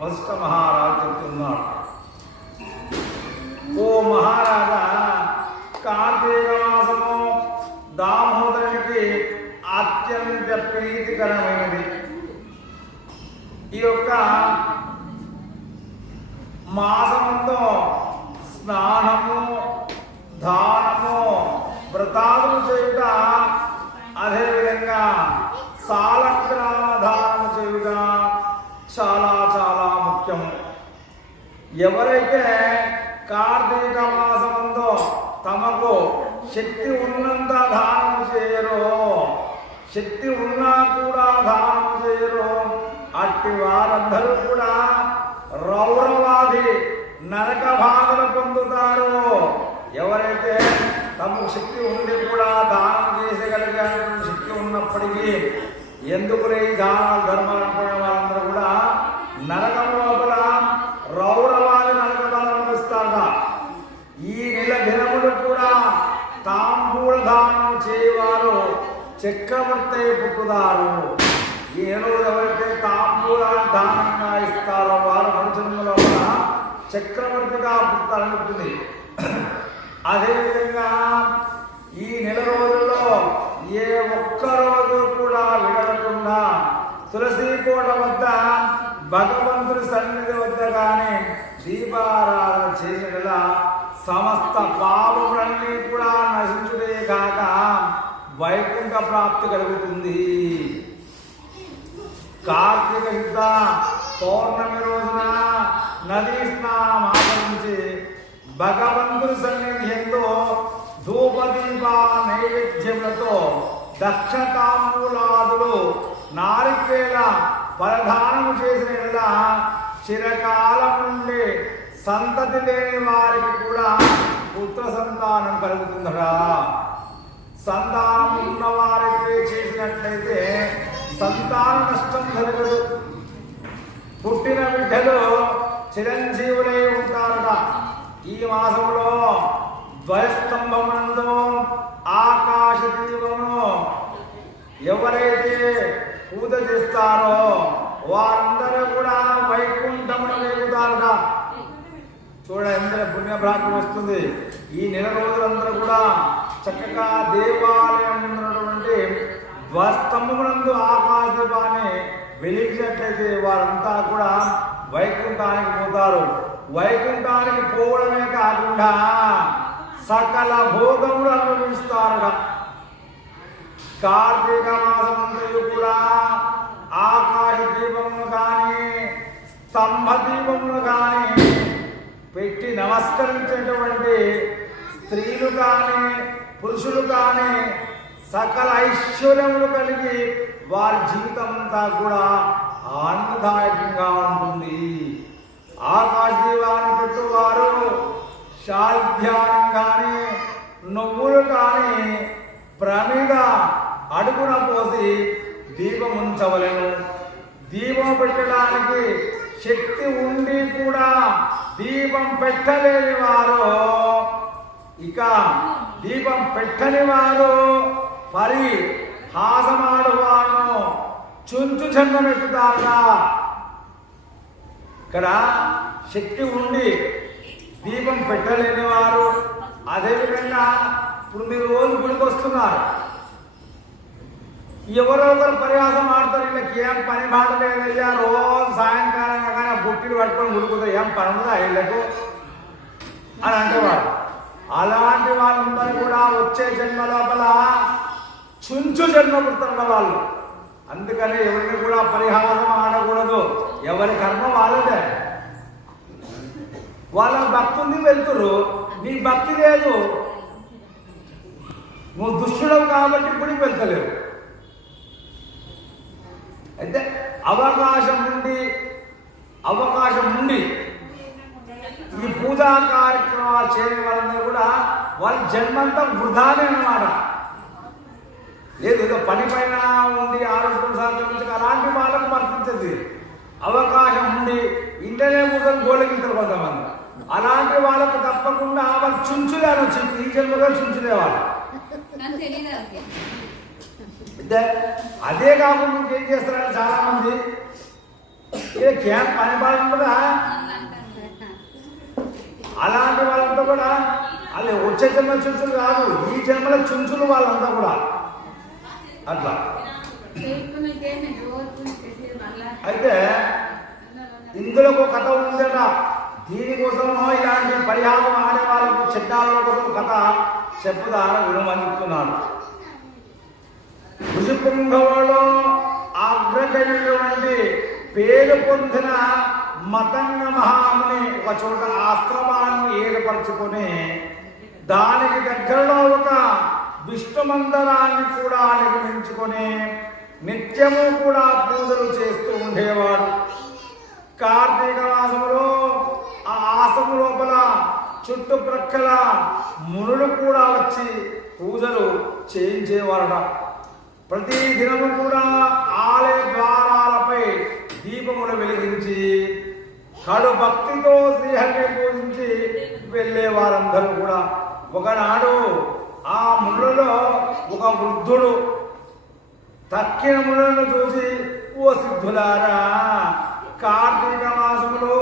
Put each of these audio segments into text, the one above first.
వశిష్ఠ మహారాజు చెప్తున్నాడు ఓ మహారాజా కార్తీక మాసము దామోదరునికి అత్యంత ప్రీతికరమైనది. ఈ యొక్క మాసముతో స్నానము దానము వ్రతాలు చేయుట అదేవిధంగా సాలగ్రామ దానము చేయుట చాలా చాలా ఎవరైతే కార్తీక మాసమందో తమకు శక్తి ఉన్నంత దానం చేయరో శక్తి ఉన్నా కూడా దానం చేయరు అట్టి వారందరూ కూడా రౌరవాది నరక బాధలు పొందుతారు ఎవరైతే తమకు శక్తి ఉండి కూడా దానం చేసగలిగే శక్తి ఉన్నప్పటికీ ఎందుకు ఈ దానాలు ధర్మాలు అనుకునే వాళ్ళందరూ కూడా నరకం లోపల రౌరవాది నరక బాధలు అనుభవిస్తారట ఈ నెల దినములు కూడా తాంబూల దానం చేయవారు చక్రవర్తి పుట్టుదారు ఈ ఏనుగులు ఎవరైతే తాంబూలాన్ని దానంగా ఇస్తారో వారు మనుషుల లోపల చక్రవర్తిగా పుట్టాలని ఉంటుంది. అదేవిధంగా ఈ నెల రోజుల్లో ఏ ఒక్క రోజు కూడా విడవకుండా తులసీకోట వద్ద భగవంతుడి సన్నిధి వద్ద కానీ దీపారాధన చేసిన సమస్త పాపములన్నీ కూడా నశించుడే కాక వైకుంఠ ప్రాప్తి కలుగుతుంది. కార్తీక యుద్ధ పౌర్ణమి రోజున నదీ స్నానం ఆచరించి భగవంతుని సన్నిధి ఎంతో ధూపదీప నైవేద్యములతో దక్షతాంబూలాదులు నారికేళ ప్రధానము చేసిన చిరకాలం నుండి సంతతి లేని వారికి కూడా పుత్ర సంతానం కలుగుతుందట. సంతానం ఉన్నవారైతే చేసినట్లయితే సంతాన నష్టం కలగదు. పుట్టిన బిడ్డలు చిరంజీవులై ఉంటారట. ఈ మాసంలో ధ్వజస్తంభమునందు ఆకాశ దీపమును ఎవరైతే పూజ చేస్తారో వారందరూ కూడా వైకుంఠమును వేగుతారట చూడ ఎంత పుణ్యభ్రాంతి వస్తుంది. ఈ నెల రోజులందరూ కూడా చక్కగా దేవాలయం ఉన్నటువంటి ధ్వస్తంభమునందు ఆకాశపాన్ని వెలిగినట్లయితే వారంతా కూడా వైకుంఠానికి పోతారు. వైకుంఠానికి పోవడమే కాకుండా సకల భోగములు అనుభవిస్తారట. కార్తీక మాసమంతయు కూడా ఆకాశ దీపమును కానీ స్తంభ దీపమును కానీ పెట్టి నమస్కరించేటువంటి స్త్రీలు కానీ పురుషులు కానీ సకల ఐశ్వర్యములు కలిగి వారి జీవితం అంతా కూడా ఆనందదాయకంగా ఉంటుంది. ఆకాశ దీవాన్ని పెట్టువారు శాల్ధ్యానం కానీ నువ్వులు కానీ ప్రమిద అడుగున పోసి దీపం ఉంచవలెను. దీపం పెట్టడానికి శక్తి ఉండి కూడా దీపం పెట్టలేని వారు ఇక దీపం పెట్టని వారు పరి హాసమాడువారు చుంచు చందం ఇక్కడ శక్తి ఉండి దీపం పెట్టలేని వారు అదేవిధంగా ఇప్పుడు మీరు రోజు గుడికి వస్తున్నారు. ఎవరో ఒకరు పరిహాసం ఆడతారు వీళ్ళకి ఏం పని మాట లేదయ్యా. రోజు సాయంకాలం కానీ బుట్టిలు పట్టుకొని గుడిపోతాయి ఏం పని ఉందా వీళ్ళకు అని అంటేవాడు అలాంటి వాళ్ళందరూ కూడా వచ్చే జన్మ లోపల చుంచు జన్మ పుడుతున్న వాళ్ళు. అందుకని ఎవరిని కూడా పరిహారం ఆడకూడదు. ఎవరి కర్మ వాళ్ళదే. వాళ్ళ భక్తుంది వెళ్తురు. నీ భక్తి లేదు. నువ్వు దుష్టుడవు కాబట్టి గుడికి వెళ్తలేవు. అయితే అవకాశం ఉండి అవకాశం ఉండి ఈ పూజా కార్యక్రమాలు చేయడం వలన కూడా వాళ్ళ జన్మంతా వృధానే అన్నమాట. లేదు ఏదో పని పైన ఉండి ఆరోగ్యం సాధించక అలాంటి వాళ్ళకు వర్తించదు అవకాశం ఉండి ఇంటనే కూర్చొని గోళ్ళకింటారు కొంతమంది అలాంటి వాళ్ళకు తప్పకుండా వాళ్ళు చుంచులే అనొచ్చు ఈ జన్మలో చుంచులే వాళ్ళు నాకు తెలియదు అది అంటే అదే కాకుండా ఇంకేం చేస్తారంటే చాలా మంది ఏ క్యాంప్ పని బాగా కూడా నన్ను అంటారు. అలాంటి వాళ్ళంతా కూడా వాళ్ళు వచ్చే జన్మ చుంచులు కాదు ఈ జన్మల చుంచులు వాళ్ళంతా కూడా. అట్లా. అయితే ఇందులో ఒక కథ ఉందట. దీనికోసమో ఇలాంటి పరిహారం ఆడే వాళ్ళకు చెడ్డాల కోసం కథ చెప్పుదార వినమని చెప్తున్నాను. ఋషిపుంగవలో అగ్రగణ్యుటువంటి పేరు పొందిన మతంగ మహాముని ఒక చోట ఆశ్రమాన్ని ఏర్పరచుకొని దానికి దగ్గరలో ఒక విష్ణు మందిరాన్ని కూడా నిర్మించుకొని నిత్యము కూడా పూజలు చేస్తూ ఉండేవాడు. కార్తీక మాసములో ఆ ఆసము లోపల చుట్టుప్రక్కల మునులు కూడా వచ్చి పూజలు చేయించేవారట. ప్రతి దినము కూడా ఆలయ ద్వారాలపై దీపములు వెలిగించి కడు భక్తితో శ్రీహరిని పూజించి వెళ్ళే వారందరూ కూడా. ఒకనాడు ఆ ముళ్ళలో ఒక వృద్ధుడు తక్కిన ముళ్ళను చూసి ఓ సిద్ధులారా కార్తీక మాసములో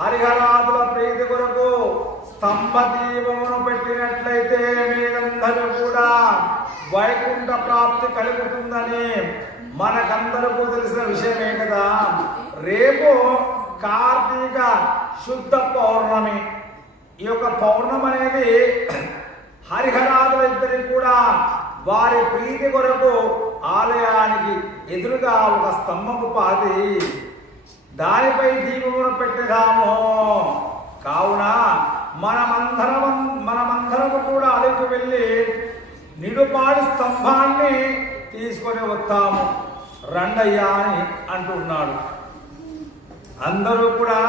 హరిహరాదుల ప్రీతి కొరకు స్తంభ దీపమును పెట్టినట్లయితే మీరందరూ కూడా వైకుంఠ ప్రాప్తి కలుగుతుందని మనకందరకు తెలిసిన విషయమే కదా. రేపు కార్తీక శుద్ధ పౌర్ణమి. ఈ యొక్క పౌర్ణం అనేది హరిహరాదుల ఇద్దరికి కూడా వారి ప్రీతి కొరకు ఆలయానికి ఎదురుగా ఒక స్తంభము పాది. దానిపై దీపమును పెట్టదాము కావున మనమందరం మనమందరము కూడా అడుగు వెళ్ళి నిడుపాడు స్తంభాన్ని తీసుకొని వస్తాము. రండయ్యా అని అంటున్నాడు. అందరూ కూడా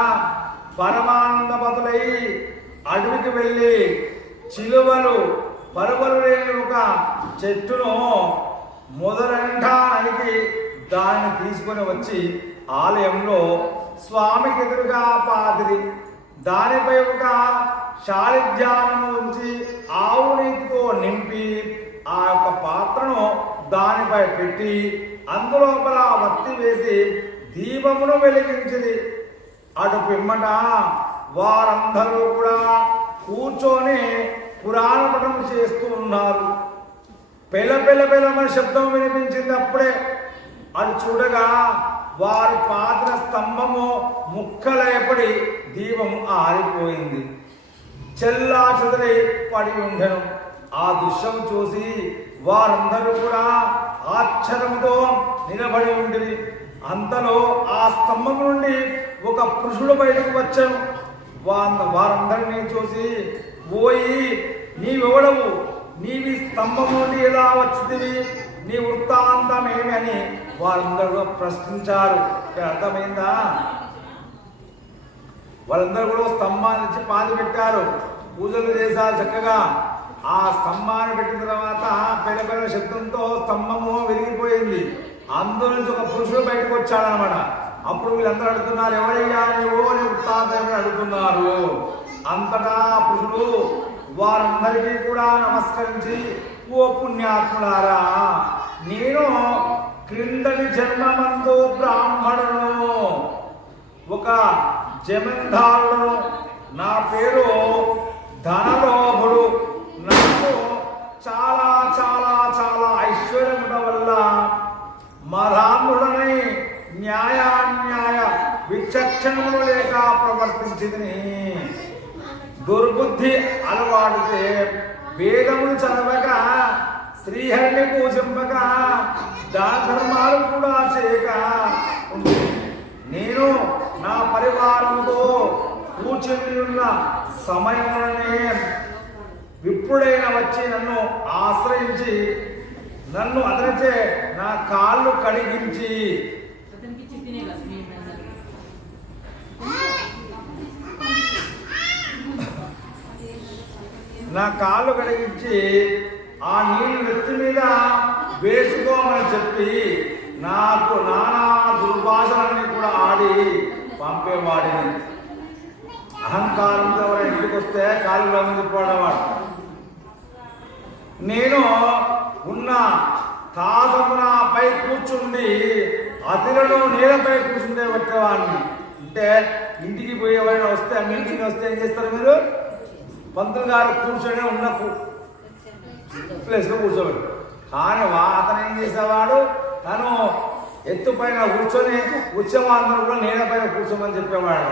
పరమానందమతులై అడవికి వెళ్ళి చిలువలు పరువలు లేని ఒక చెట్టును మొదలంటా నరికి దాన్ని తీసుకొని వచ్చి ఆలయంలో స్వామికి ఎదురుగా పాదిరి దానిపై ఒక శాలిధ్యానము ఉంచి ఆవు నీటితో నింపి ఆ యొక్క పాత్రను దానిపై పెట్టి అందులోపల వత్తి వేసి దీపమును వెలిగించింది అటు పిమ్మట వారందరూ కూడా కూర్చొని పురాణ పఠనం చేస్తూ ఉన్నారు. పెల పెల పెలమని శబ్దం వినిపించింది అప్పుడే అది చూడగా వారి పాత్ర స్తంభము ముక్కలయపడి దీపం ఆరిపోయింది. చెల్లా చెదరై పడి ఉండెను. ఆ దృశ్యం చూసి వారందరూ కూడా ఆశ్చర్యంతో నిలబడి ఉండి అంతలో ఆ స్తంభం నుండి ఒక పురుషుడు బయటకు వచ్చాను వారందరినీ చూసి పోయి నీవెవడవు? నీవి స్తంభం నుండి ఎలా వచ్చింది నీ వృత్తాంతం ఏమి అని వారందరూ ప్రశ్నించారు. అర్థమైందా? వాళ్ళందరూ కూడా స్తంభాన్ని ఇచ్చి పెట్టారు. పూజలు చేశారు చక్కగా. ఆ స్తంభాన్ని పెట్టిన తర్వాత పెద్ద పెద్ద శబ్దంతో స్తంభము విరిగిపోయింది. అందులో నుంచి ఒక పురుషుడు బయటకు వచ్చాడనమాట అప్పుడు వీళ్ళందరూ అడుగుతున్నారు ఎవడయ్యా నీవో? నీ ఉత్తాదని అడుగుతున్నారు. అంతటా పురుషుడు వారందరికీ కూడా నమస్కరించి ఓ పుణ్యాత్ములారా నేను క్రిందటి జన్మమందు బ్రాహ్మణును ఒక జమీందారును నా పేరు ధనలోభుడు విచక్షణము లేక ప్రవర్తించింది దుర్బుద్ధి అలవాడితే వేదములు చదవక శ్రీహరిని పూజింపక దాధర్మాలు కూడా చేయక ఉంది. నేను నా పరివారంతో కూర్చుని ఉన్న సమయంలోనే విప్పుడైన వచ్చి నన్ను ఆశ్రయించి నన్ను అతనిచే నా కాళ్ళు కడిగించి అతనికి చిత్తినే కదా మీ మేనర్. నా కాళ్ళు కడిగించి ఆ నీళ్ళు నెత్తి మీద వేసుకోమని చెప్పి నాకు నానా దుర్భాషలన్నీ కూడా ఆడి పంపేవాడిని. అహంకారంతో ఎవరైనా ఇంటికి వస్తే కాళ్ళు రంగు నేను ఉన్న తాసమునపై కూర్చుండి అతిలను నేలపై కూర్చుండే వచ్చేవాడిని. అంటే ఇంటికి పోయేవాడిని వస్తే మీటింగ్ వస్తే ఏం చేస్తారు మీరు? పంతులు గారు కూర్చొని ఉన్న ప్లేస్లో కూర్చోబెట్టు. కానీ వా అతను ఏం చేసేవాడు? తను ఎత్తు పైన కూర్చొని ఉత్సవాందరూ కూడా నేలపైన కూర్చోమని చెప్పేవాడు.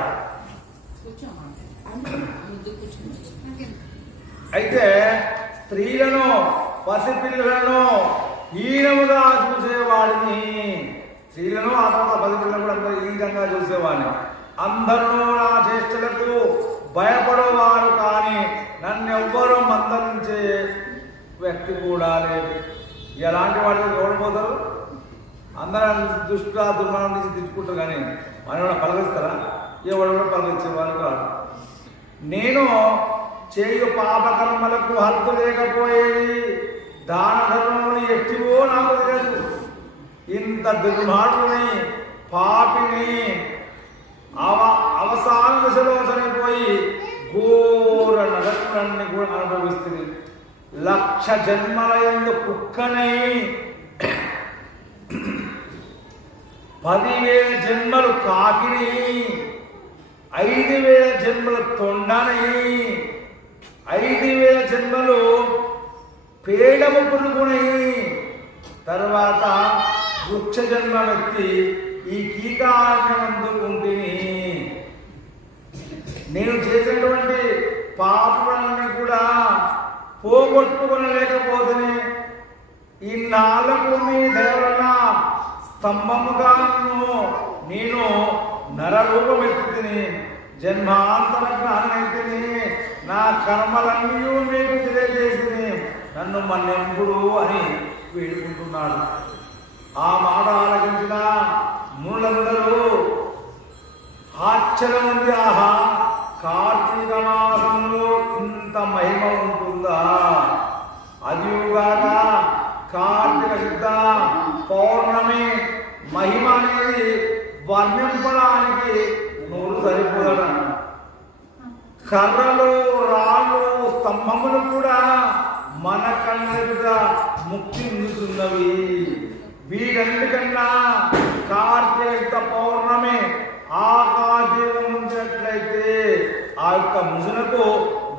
అయితే స్త్రీలను పసిపిల్లలను హీనముగా చూసేవాడిని. స్త్రీలను ఆ తర్వాత పసిపిల్లలు కూడా అందరూ హీనంగా చూసేవాడిని. అందరూ నా చేష్టలకు భయపడేవారు కానీ శక్తి కూడా లేదు. ఎలాంటి వాడికి ఎవరు పోతారు అందరూ దుష్ట దుర్మణం నుంచి తిట్టుకుంటారు కానీ మన కూడా పలకరిస్తారా? ఎవడు కూడా పలకరించే వాళ్ళు కాదు. నేను చేయు పాపకర్మలకు హద్దు లేకపోయేది దాన ధర్మముని ఎట్టివో నాకు తెలియదు ఇంత దుర్మార్గుని పాపిని అవ అవసాన దశలో చనిపోయి ఘోర నరకులన్నీ కూడా అనుభవిస్తుంది. లక్ష జన్మల ఎందు కుక్కనై పదివేల జన్మలు కాకిని ఐదు వేల జన్మలు తొండని ఐదు వేల జన్మలు పేడము పురుగుని. తర్వాత వృక్ష జన్మమెత్తి ఈ కీకారణమందు ఉంటిని నేను చేసినటువంటి పాపలన్నీ కూడా పోగొట్టుకోనలేకపోతిని ఈ నాలుగు మీ దేవరన స్తంభముగా నేను నరరూపం ఎత్తుకుని జన్మాంతర జ్ఞానైతిని నా కర్మలన్నీ మీకు తెలియజేసి నన్ను మన్నెంపుడు అని వేడుకుంటున్నాడు. ఆ మాట ఆలకించిన మునులందరూ ఆశ్చర్యం ఉంది ఆహా కార్తీక మాసంలో ఇంత మహిమ ఉంటుందా? అదిగాక కార్తీక శుద్ధ పౌర్ణమి మహిమ అనేది వర్ణింపడానికి నూరు సరిపోదట. కర్రలు రాళ్ళు స్తంభములు కూడా మన కళ్ళెదుట ముక్తి నిలుతున్నవి వీటన్నిటికన్నా కార్తీక పౌర్ణమి ఆకాశీవం ఉంచినట్లయితే ఆ యొక్క ముసునకు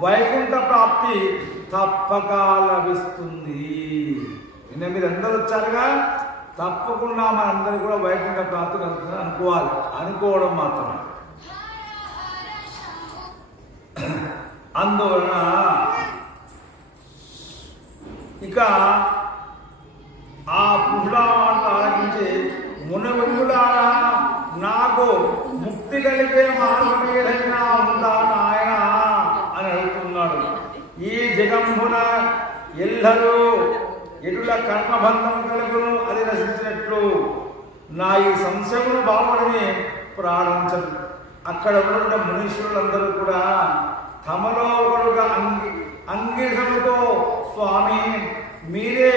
వైకుంఠ ప్రాప్తి తప్పక లభిస్తుంది నిన్న మీరు అందరూ వచ్చారుగా తప్పకుండా మనందరూ కూడా వైకుంఠ ప్రాప్తి కలుగుతుంది అనుకోవాలి. అనుకోవడం మాత్రమే అందువలన ఇక ఆ పురుషుడు ఆలకించి మునవిందులారా నాకు ముక్తి కలిగే మార్గం ఏదైనా ఉందానా నాయన అని అడుగుతున్నాడు ఈ జగంబున ఎల్లరూ ఎటుల కర్మబంధం కలుగును అది రచించినట్లు నా ఈ సంశయమును బాగుడని ప్రారంభించదు అక్కడ ఉన్న మునీశ్వరులందరూ కూడా తమలో ఒకడుగా అంగి అంగిసముతో స్వామి మీరే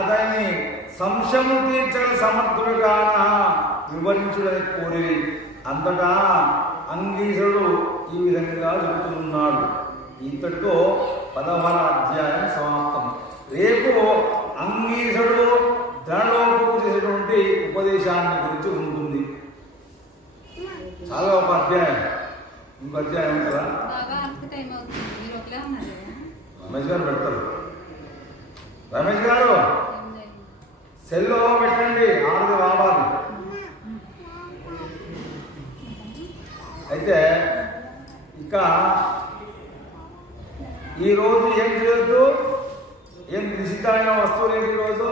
అతని సంశయము తీర్చగల సమర్థుడుగా వివరించుడని కోరి అంతటా అంగీసుడు ఈ విధంగా చెబుతున్నాడు. ఇంతటితో పదహార అధ్యాయం సమాప్తం రేపు అంగీసుడు ధనలోపు చేసేటువంటి ఉపదేశాన్ని గురించి ఉంటుంది చాలా ఒక అధ్యాయం ఇంకో అధ్యాయం కదా బాగా అర్థ టైం అవుతుంది మీరు ఒకలే ఉన్నారు కదా? రమేష్ గారు పెడతారు రమేష్ గారు ఏం లేదు. సెల్లో పెట్టండి ఆడది బాబాది అయితే ఇక ఏం చేయొద్దు. ఏం నిషిద్ధమైన వస్తువులు ఏంటి ఈరోజు.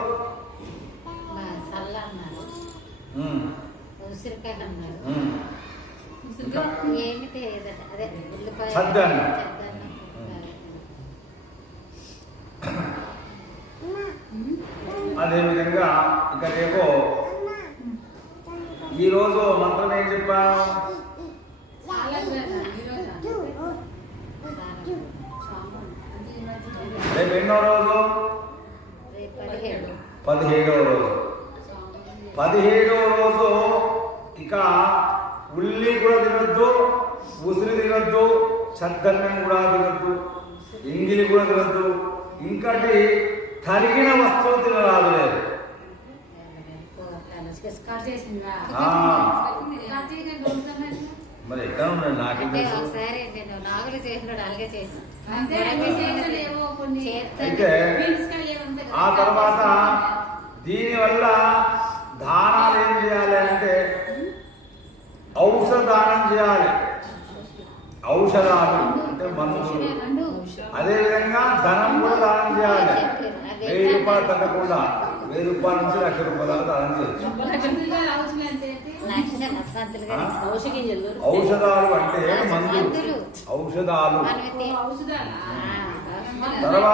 అదేవిధంగా ఇక రేపు ఈరోజు మంత్రం ఏం చెప్పాను చాలా గ్రేట్. ఈరోజా? సాంబార్. అంటే ఈ మధ్య రేపు ఎన్నో రోజు? పదిహేడవ రోజు. పదిహేడో రోజు ఇక ఉల్లి కూడా తినొద్దు ఉసిరి తినొద్దు చద్దన్నం కూడా తినొద్దు ఇంగిలి కూడా తినొద్దు. ఇంకటి తరిగిన వస్తువు తినరాదు లేదు. మరి ఎక్కడ ఉన్నాయి? నాకేం ఒకసారి నేను నాగులు చేసినాడు అలాగే చేసి అయితే ఆ తర్వాత దీనివల్ల దానాలు ఏం చేయాలి అంటే ఔషధ దానం చేయాలి. ఔషధాలు అంటే మందులు. రెండు. అదే విధంగా ధనం కూడా దానం చేయాలి. వెయ్యి రూపాయలు తగ్గకుండా వెయ్యి రూపాయల నుంచి లక్ష రూపాయల దానం చేయొచ్చు ఔషధాలు అంటే మందులు. ఔషధాలు. తర్వాత